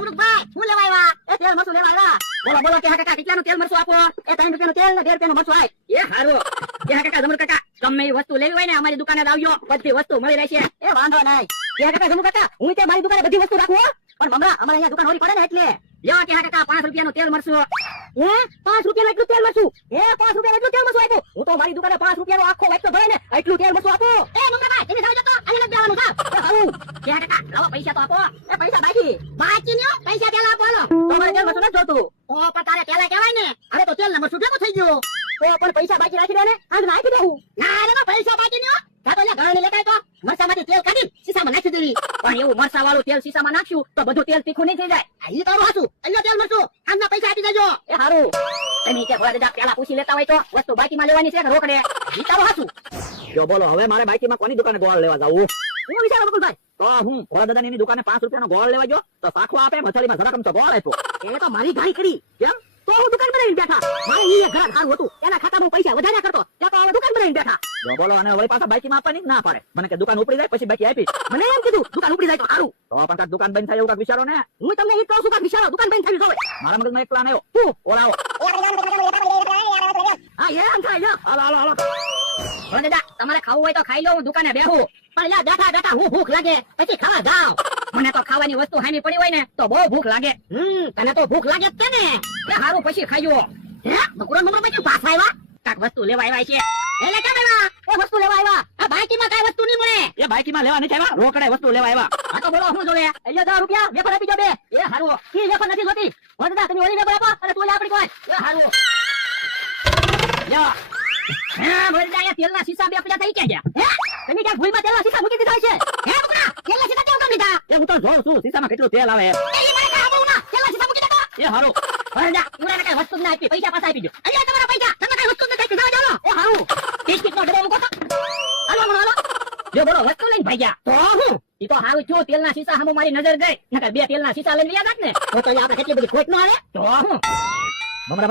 ભાઈ હું લેવા આવ્યા? એ તેલ મરચું લેવા આવ્યા. બોલો બોલો કે કાકા કેટલાનું તેલ મરચું આપો? એ 3 રૂપિયાનું તેલ ને 2 રૂપિયાનું મરચું આય. એ હારું કે કાકા જમર કાકા ગમે એ વસ્તુ લેવી હોય ને અમારી દુકાને આવજો, બધી વસ્તુ મળી રહેશે. એ વાંધો નહીં કે કાકા જમર કાકા હું તે મારી દુકાને બધી વસ્તુ રાખું હો. પણ મમરા અમારે અહીંયા દુકાન હોરી પડે ને એટલે લ્યો કે કાકા 5 રૂપિયાનું તેલ મરચું. હે 5 રૂપિયાનું એટલું તેલ મરચું? એ 5 રૂપિયાનું એટલું તેલ મરચું આપ્યું? હું તો મારી દુકાને 5 રૂપિયાનો આખો વાટકો ભરે ને એટલું તેલ મરચું આપો. એ મમરા ભાઈ તમે જાવ તો અહીંયા નથી દેવાનું થાવ. હારું કે કાકા લાવો પૈસા તો આપો. એ પૈસા બાકી નયો પૈસા તેલ આપો. હાલો તો મારે તેલ મરચું નથી જોતું. ઓ પણ તારે તેલ કહેવાય ને. અરે તો તેલ ને મરચું ભેગું થઈ ગયું. તો પણ પૈસા બાકી રાખી દે ને આજ નાખી દેવું. ના રે પૈસા બાકી નયો કા તો ઘરને લેતા તો મરચામાંથી તેલ કાઢી શીશામાં નાખી દેવી. પણ એવું મરચા વાળું તેલ શીશામાં નાખ્યું તો બધું તેલ તીખું નહીં થઈ જાય. ઈ તારું હાચું. અહીંયા તેલ મરચું આમના પૈસા આપી દેજો. એ હારું તમે કે ભોળા દાદા પેલા પૂછી લેતા હોય તો વસ્તુ બાકીમાં લેવાની છે કે રોકડે? ઈ તારું હાચું. જો બોલો હવે મારે બાકીમાં કોની દુકાને ગોળ લેવા જાવું? હું વિચારો બકુલભાઈ તો હું ભોળા દાદાની દુકાને 5 રૂપિયાનો ગોળ લેવા ગયો તો સાખો આપે મથાળીમાં જરાકમ તો ગોળ આપ્યો. એ તો મારી ગાડી કરી કેમ? તો હું દુકાન બનાવીને બેઠા. મારે ઈ ઘર સારું હતું એના ખાતામાં પૈસા વધાર્યા કરતો ત્યાં તો હવે દુકાન બનાવીને બેઠા. જો બોલો અને હવે પાછા બાકીમાં આપવાની ના પાડે. મને કે દુકાન ઉપડી જાય પછી બાકી આપી. મને એમ કીધું દુકાન ઉપડી જાય તો સારું. તો પણ કાક દુકાન બંધ થાય એવું કાક વિચારો ને. હું તમને ઈ કહું છું કાક વિચારો દુકાન બંધ થવી જોઈએ. મારા મગજમાં એક પ્લાન આવ્યો. હું ઓલાવો. હા એમ થાય હાલો હાલો હાલો. ભોળા દાદા તમારે ખાવું હોય તો ખાઈ લો, હું દુકાને બેહું. પણ યાર બેઠા બેઠા હું ભૂખ લાગે પછી ખાવા જાવ. મને તો ખાવાની વસ્તુ હામી પડી હોય ને તો બહુ ભૂખ લાગે. તને તો ભૂખ લાગે જ ને. એ હારું પછી ખાયો. હે બકુરા મમરા પછી પાછા આવ્યા? કાક વસ્તુ લેવા આવ્યા છે. એટલે કેમ આવ્યા? એ વસ્તુ લેવા આવ્યા. આ બાકીમાં કઈ વસ્તુ નહીં મળે. એ બાકીમાં લેવા નથી આવ્યા, રોકડે વસ્તુ લેવા આવ્યા. આ તો બોલો શું જોવે? એટલે 10 રૂપિયા વેફર આપી દો બે. એ હારું ઈ વેફર નથી જોતી. ભોળા દાદા તમે ઓલી વેફર આપો અને તું લે આપડી કોઈ. એ હારું લ્યો. હા ભોળા દાદા તેલના શીશા બે પૈસા થઈ ગયા. હે તમે ક્યાં ભૂલમાં તેલના શીશા મૂકી દીધા છે? હે બકુરા તેલના શીશા કેમ કામ લીધા? એ હું તો જોઉં છું શીશામાં કેટલું તેલ આવે. એ મને કાબુ ના તેલના શીશા મૂકી દીધા. એ હારું ભોળા દાદા ઉડાને કઈ વસ્તુ ના આપી, પૈસા પાછા આપી દો. અહીંયા તમારા પૈસા તમે કઈ વસ્તુ નથી જાવ જાવ. એ હારું બિસ્કિટનો ડબ્બો મૂકો તો. હાલો હાલો જો બોલો વસ્તુ લઈને ભાગ્યા તો હું ઈ તો હારું થયું તેલના શીશા સામે મારી નજર ગઈ. નકર બે તેલના શીશા લઈને વ્યા જાત ને તો આપણે કેટલી બધી ખોટ ન આવે. તો હું મમરા